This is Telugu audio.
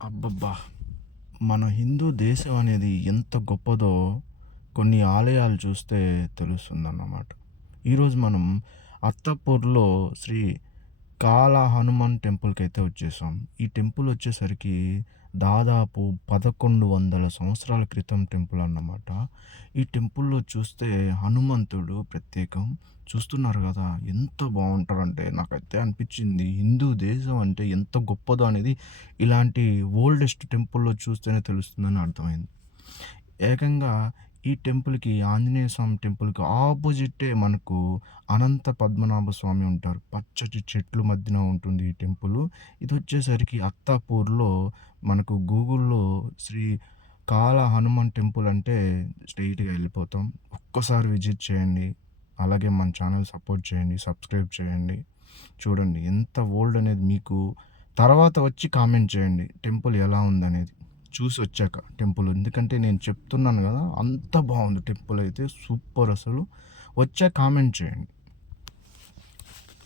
అబ్బబ్బా! మన హిందూ దేశం అనేది ఎంత గొప్పదో కొన్ని ఆలయాలు చూస్తే తెలుస్తుందన్నమాట. ఈరోజు మనం అత్తపూర్‌లో శ్రీ కాల హనుమాన్ టెంపుల్‌కైతే వచ్చేసాం. ఈ టెంపుల్ వచ్చేసరికి దాదాపు 1100 సంవత్సరాల క్రితం టెంపుల్ అన్నమాట. ఈ టెంపుల్‌లో చూస్తే హనుమంతుడు ప్రత్యేకం. చూస్తున్నారు గదా! ఎంత బావుంటారంటే నాకైతే అనిపిచ్చింది హిందూ దేశం అంటే ఎంత గొప్పదో అనేది ఇలాంటి ఓల్డెస్ట్ టెంపుల్‌లో చూస్తేనే తెలుస్తుందని అర్థమైంది. ఏకంగా ఈ టెంపుల్‌కి ఆంజనేయ స్వామి టెంపుల్‌కి ఆపోజిట్టే మనకు అనంత పద్మనాభ స్వామి ఉంటారు. పచ్చటి చెట్లు మధ్యన ఉంటుంది ఈ టెంపులు. ఇదొచ్చేసరికి అత్తాపూర్‌లో మనకు గూగుల్‌లో శ్రీ కాల హనుమాన్ టెంపుల్ అంటే స్ట్రెయిట్‌గా ఎళ్ళిపోతాం. ఒక్కసారి విజిట్ చేయండి. అలాగే మన ఛానెల్ సపోర్ట్ చేయండి. సబ్స్క్రైబ్ చేయండి. చూడండి ఎంత ఓల్డ్ అనేది మీకు తర్వాత వచ్చి కామెంట్ చేయండి. టెంపుల్ ఎలా ఉందనేది. చూసొచ్చాక టెంపుల్. ఎందుకంటే నేను చెప్తున్నాను గదా! అంత బావుంది టెంపుల్ అయితే సూపర్ అసలు. వచ్చాక కామెంట్ చేయండి.